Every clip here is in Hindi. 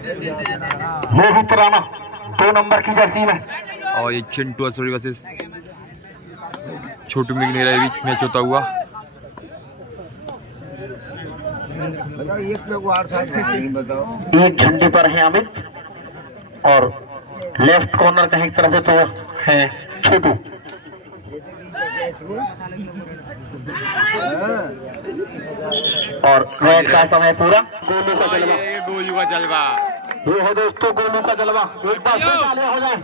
मोहित राणा 2 नंबर की जर्सी में। और ये चिंटू असुरी वर्सेस छोटू मिगनेरा के बीच मैच होता हुआ। एक झंडे पर है अमित और लेफ्ट कॉर्नर का एक तरह से तो है छोटू। और मैच का समय पूरा। गोलू का जलवा, गोलू का जलवा, ये है दोस्तों गोलू का जलवा। एक बार फिर तालियां हो जाए।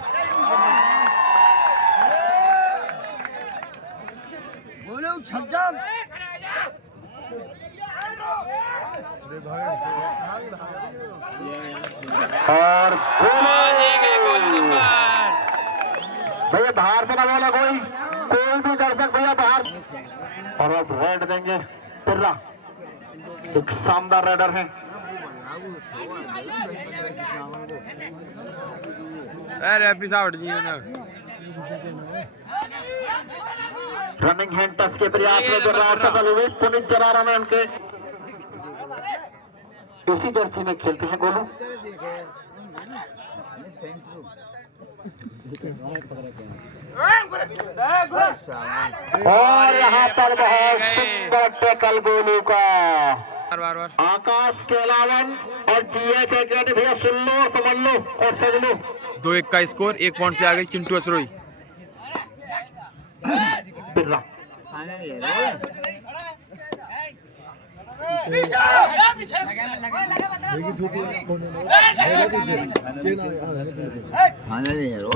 गोलू छज्जा और गोल नंबर। भैया बाहर से ना बोला कोई भी दर्शक भैया बाहर। और अब रेड देंगे पिर्रा, एक शानदार रेडर है। रनिंग हैंड टच के प्रयास में सफल हुए। पुनीत जरारा में उनके इसी जर्सी में खेलते हैं गोलू। और यहाँ पर बहुत सुंदर टैकल गोलू का। बार आकाश केलावन और जीएस एकेडमी भैया सुन लो और समझ लो और समझ लो। 2-1 का स्कोर, 1 पॉइंट से आगे चिंटू असरोई। पिर्रा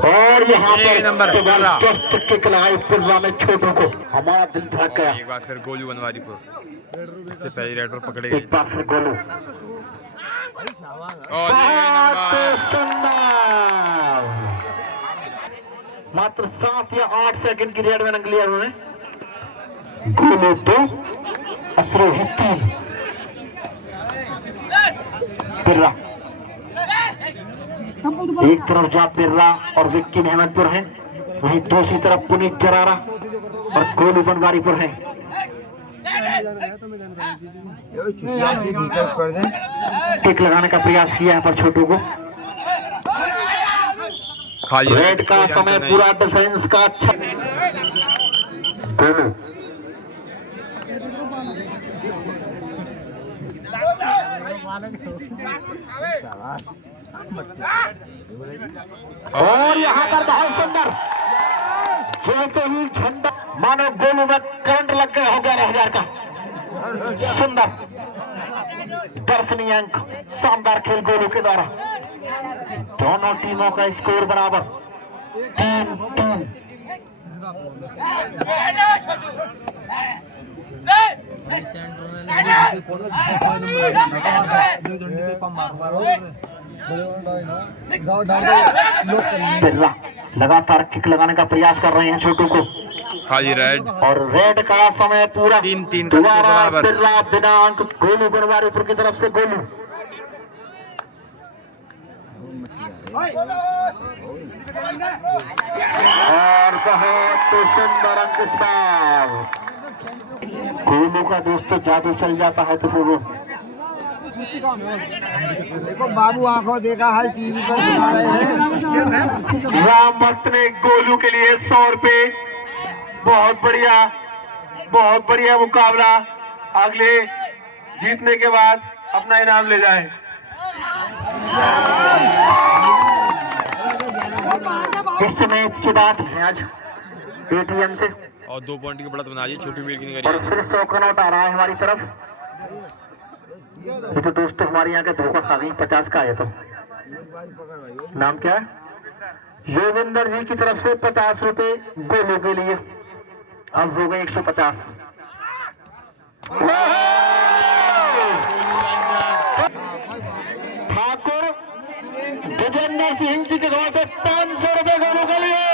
और यहाँ पर नंबर पिर्रा में छोटू को हमारा दिल धड़क गया। एक बार फिर गोलू बनवारी को इससे पहले रेडर पकड़े गए। एक बार फिर गोलू और मात्र 7 या 8 सेकंड की रेड में रंग लिया उन्होंने। गोलू 2 असरोही 3। पिर्रा एक तरफ जा पिर्रा और विक्की अहमदपुर है, वहीं दूसरी तरफ पुनीत जरारा और गोलू बनवारीपुर है। टिक लगाने का प्रयास किया है पर छोटू को। रेड का समय पूरा डिफेंस का अच्छा। गोलू और यहाँ पर बहुत सुंदर जैसे ही झंडा मानो गोलू में करंट लग गया हो 11,000 का। सुंदर दर्शनीय अंक, शानदार खेल गोलू के द्वारा। दोनों टीमों का स्कोर बराबर 3-3। लगातार किक लगाने का प्रयास कर रहे हैं छोटू को। खाली रेड और रेड का समय पूरा 3-3 का स्कोर बराबर। बिना अंक गोलू बनवारीपुर की तरफ से गोलू। और बहुत सुंदर अंक इस बार गोलू का। दोस्तों जादू चल जाता है तो वो देखो बाबू आंखों देखा है टीवी पर दिखा रहे हैं। राम भक्त ने गोलू के लिए 100 रुपए। बहुत बढ़िया मुकाबला। अगले जीतने के बाद अपना इनाम ले जाए। इस मैच के बाद आज पेटीएम से और 2 पॉइंट की बढ़त बना दी छोटू मीर की। और फिर 100 का नोट आ रहा है हमारी तरफ। ये तो दोस्तों हमारे यहाँ के धोखा खा गई। 50 का है तो नाम क्या है? योगिंदर जी की तरफ से 50 रुपए गोलू के लिए। अब हो गए 150। ठाकुर विजेंद्र सिंह जी के द्वारा से 500 रुपए गोलू के लिए।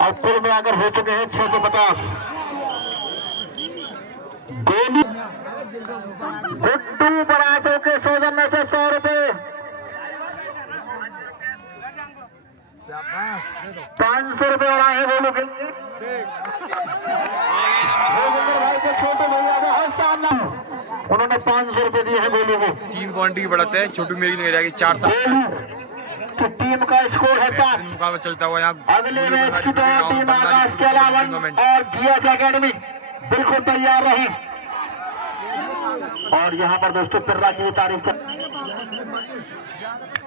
और कुल मिलाकर हो चुके हैं 650। गोलू गुड्डू बरातों के सौजन्य से 100 रुपए। 500 रुपए और आए गोलू के लिए। भाई के छोटे भैया बहुत शानदार। उन्होंने 500 रुपए दिए हैं गोलू को। 3 पॉइंट की बढ़त है, छोटू मेरी की नगरिया की 4-7 तो टीम का स्कोर है 7। मुकाबला चलता हुआ यहाँ अगले मैच की तरह टीम आकाश के अलावा और जीएस एकेडमी बिल्कुल तैयार रही। और यहाँ पर दोस्तों पिर्रा की तारीफ कर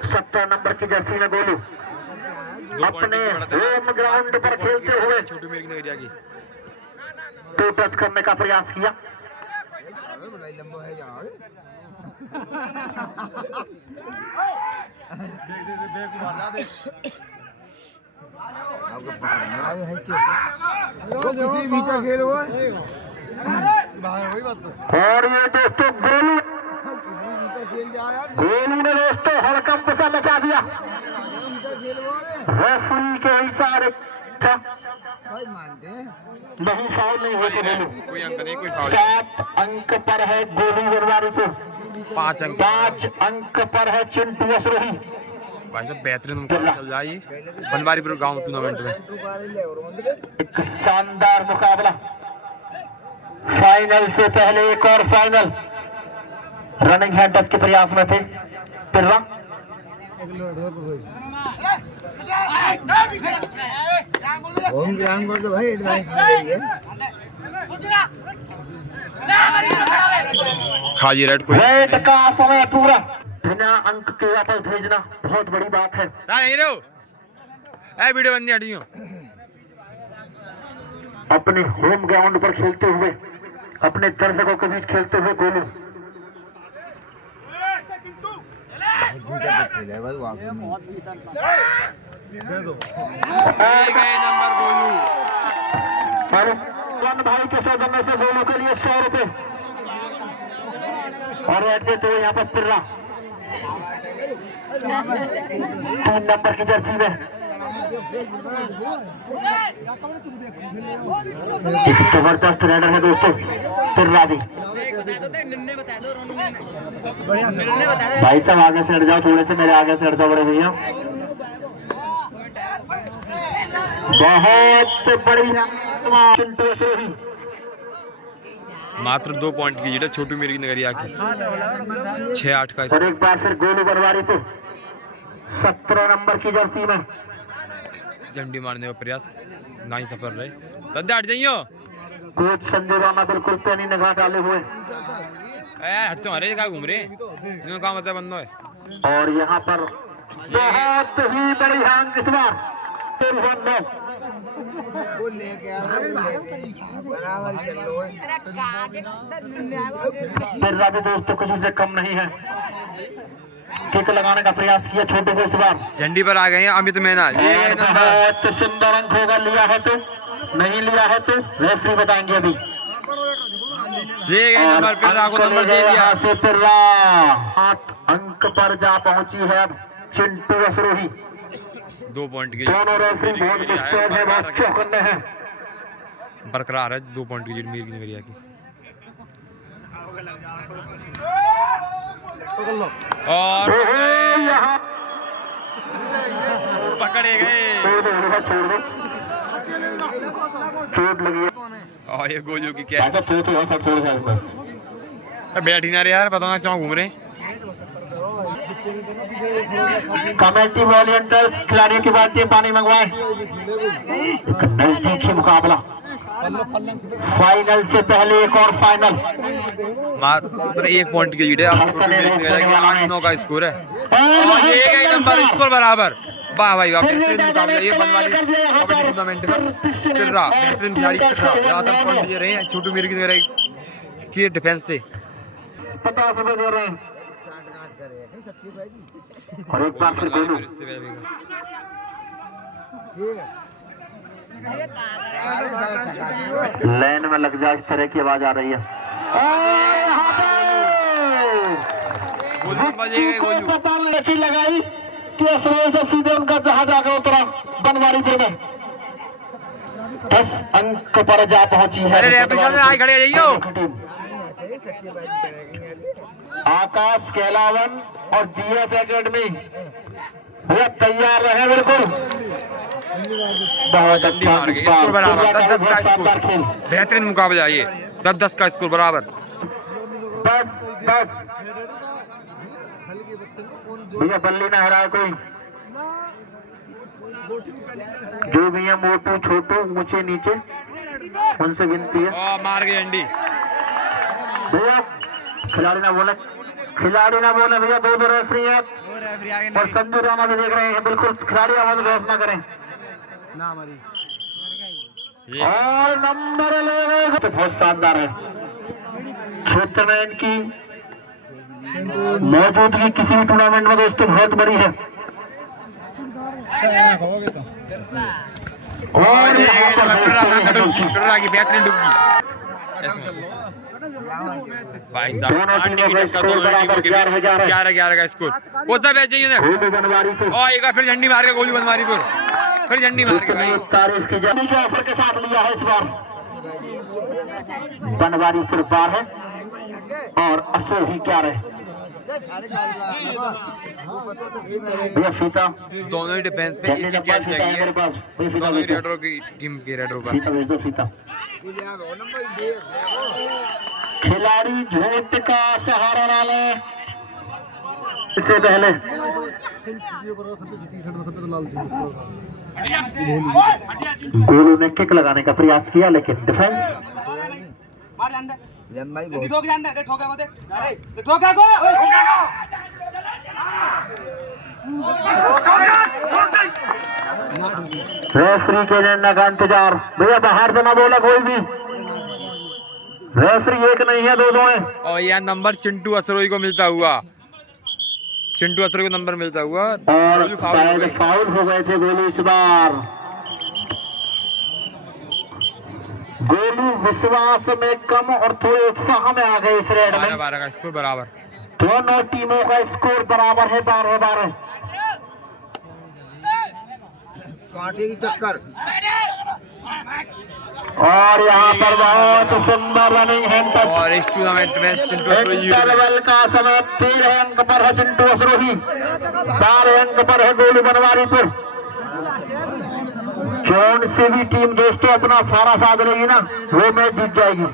70 नंबर की जर्सी में गोलू अपने होम ग्राउंड पर खेलते हुए छोटू मेरी की नगरिया की तो टच करने का प्रयास किया। कितनी भीतर खेल हुआ है और ये दोस्तों गोलू खेल जा यार गोलू ने दोस्तों हड़कंप सा मचा दिया। खेल हुआ है रेफरी के इशारे भाई मानते हैं नहीं फाउल नहीं होते गोलू। कोई अंक नहीं, कोई फाउल 7 अंक पर है गोलू बनवारी को, 5 अंक 5 अंक पर है चिंटू असरोही। भाई साहब बेहतरीन मुकाबला चल रहा है ये बनवारीपुर गांव टूर्नामेंट में। एक शानदार मुकाबला, फाइनल से पहले एक और फाइनल। रनिंग हैंड टच के प्रयास में थे पिर्रा। होम ग्राउंड पर तो भाई एडवाइस है खाजी रेड कोई रेड का समय पूरा, बिना अंक के वापस भेजना बहुत बड़ी बात है। नहीं रहो ए वीडियो बंदी हटियो। अपने होम ग्राउंड पर खेलते हुए, अपने दर्शकों के बीच खेलते हुए गोलू नंबर गोलू भाई के सौजन्य से गोलू के लिए 100 रुपए और ऐड देते हुए यहाँ पर पिर्रा 3 नंबर की जर्सी में एक जबरदस्त राइडर है दोस्तों पिर्रा भी। भाई साहब आगे से हट जाओ, थोड़े से मेरे आगे से हट जाओ बड़े भैया। बहुत बढ़िया चिंटू असरोही मात्र 2 पॉइंट की जीत है छोटू मेरी की नगरिया की 6-8 का। और एक बार फिर गोलू बनवारी को 17 नंबर की जर्सी में झंडी मारने का प्रयास ना ही सफल रहे। दद्दा हट जाइयो कोच संजय राणा बिल्कुल पैनी निगाह डाले हुए हट तो हमारे कहाँ घूम रहे हैं काम मतलब बंद है। और यहाँ पर बहुत ही बड़ी हांग इस बार वो लेके आ बराबर चल लो पिर्रा भी दोस्तों किसी से कम नहीं है। किक लगाने का प्रयास किया छोटे को इस बार। झंडी पर आ गए हैं अमित मैना। ये नंबर बहुत सुंदर अंक होगा, लिया है तो नहीं लिया है तो रेफरी बताएंगे अभी। ये नंबर पिर्रा को नंबर दे दिया। पिर्रा 8 अंक पर जा पहुंची है अब चिंटू असरोही। 2 पॉइंट की दोनों रेफरी बहुत मुस्तैद है, बहुत चौकन्ने हैं। बरकरार है 2 पॉइंट की जीत मीर की नगरिया की। और यहाँ पकड़े गए चोट लगी और ये गोलू की क्या है। बैठी ना रे यार, पता ना क्यों घूम रहे। कमेटी वॉलियंटर्स खिलाड़ियों की बात से पानी मंगवाए। नजदीक से मुकाबला, फाइनल से पहले एक और फाइनल। मात्र 1 पॉइंट की लीड है। 8-9 का स्कोर है और ये नंबर स्कोर बराबर। वाह भाई वाह, बेहतरीन मुकाबला ये बनवारी कबड्डी टूर्नामेंट में। पिर्रा बेहतरीन खिलाड़ी पिर्रा ज्यादातर पॉइंट दे रहे हैं छोटू मीर की नगरिया की डिफेंस से। 50 रुपए दे रहे हैं और एक बार फिर गोलू लाइन में लग जाए, इस तरह की आवाज आ रही है। गोलू लगाई कि असरोही से सीधे उनका जहाज आगे उतरा बनवारीपुर में। 10 अंक पर जा पहुंची है। आई खड़े जाइयो। आकाश केलावन और जीएस एकेडमी वो तैयार रहे बिल्कुल। बहुत अच्छा स्कोर बराबर 10-10 का स्कोर। बेहतरीन मुकाबला ये 10-10 का स्कोर बराबर। 10। भैया बल्ली ना हरा कोई, जो भी है मोटू छोटू ऊंचे नीचे उनसे विनती है। मार गई अंडी भैया, खिलाड़ी ना बोले भैया, 2 रेफरी हैं और संजू राणा भी देख रहे हैं। बिल्कुल खिलाड़ी आवाज घोषणा करें और नंबर ले गए तो बहुत शानदार है। क्षेत्र में इनकी मौजूदगी किसी भी टूर्नामेंट में दोस्तों बहुत बड़ी है। और बेहतरीन डुबकी भाई साहब, 11-11 का स्कोर। कौन सा मैच चाहिए और एक बार फिर झंडी मार के गोली बनवारीपुर, फिर झंडी मार के भाई तारीफ की जाए के ऑफर के साथ लिया है इस बार। बनवारीपुर पार है और असोही क्या रहे भैया फीता दोनों ही डिफेंस पे एक एक कैच लगी है, दोनों ही रेडर की टीम के रेडर पर। फीता भेज दो फीता। खिलाड़ी झोट का सहारा ना ले, इससे पहले गोलू ने किक लगाने का प्रयास किया लेकिन डिफेंस रेफरी के झंडा का इंतजार। भैया बाहर से ना बोला कोई भी, रेफरी एक नहीं है, 2 है। और यह नंबर चिंटू असरोई को मिलता हुआ, चिंटू असरोई को नंबर मिलता हुआ और फाउल हो गए थे गोलू इस बार। गोलू विश्वास में कम और थोड़े उत्साह में आ गए इस रेड में। 12 का स्कोर बराबर, दोनों टीमों का स्कोर बराबर है 12-12। कांटे की टक्कर और यहाँ पर बहुत सुंदर रनिंग है। और इस टूर्नामेंट में चिंटू असरोही इंटरवल का समय 13 अंक पर है चिंटू असरोही, 4 अंक पर है गोलू बनवारीपुर। कौन सी भी टीम दोस्तों अपना फारा साध लेगी ना वो मैच जीत जाएगी।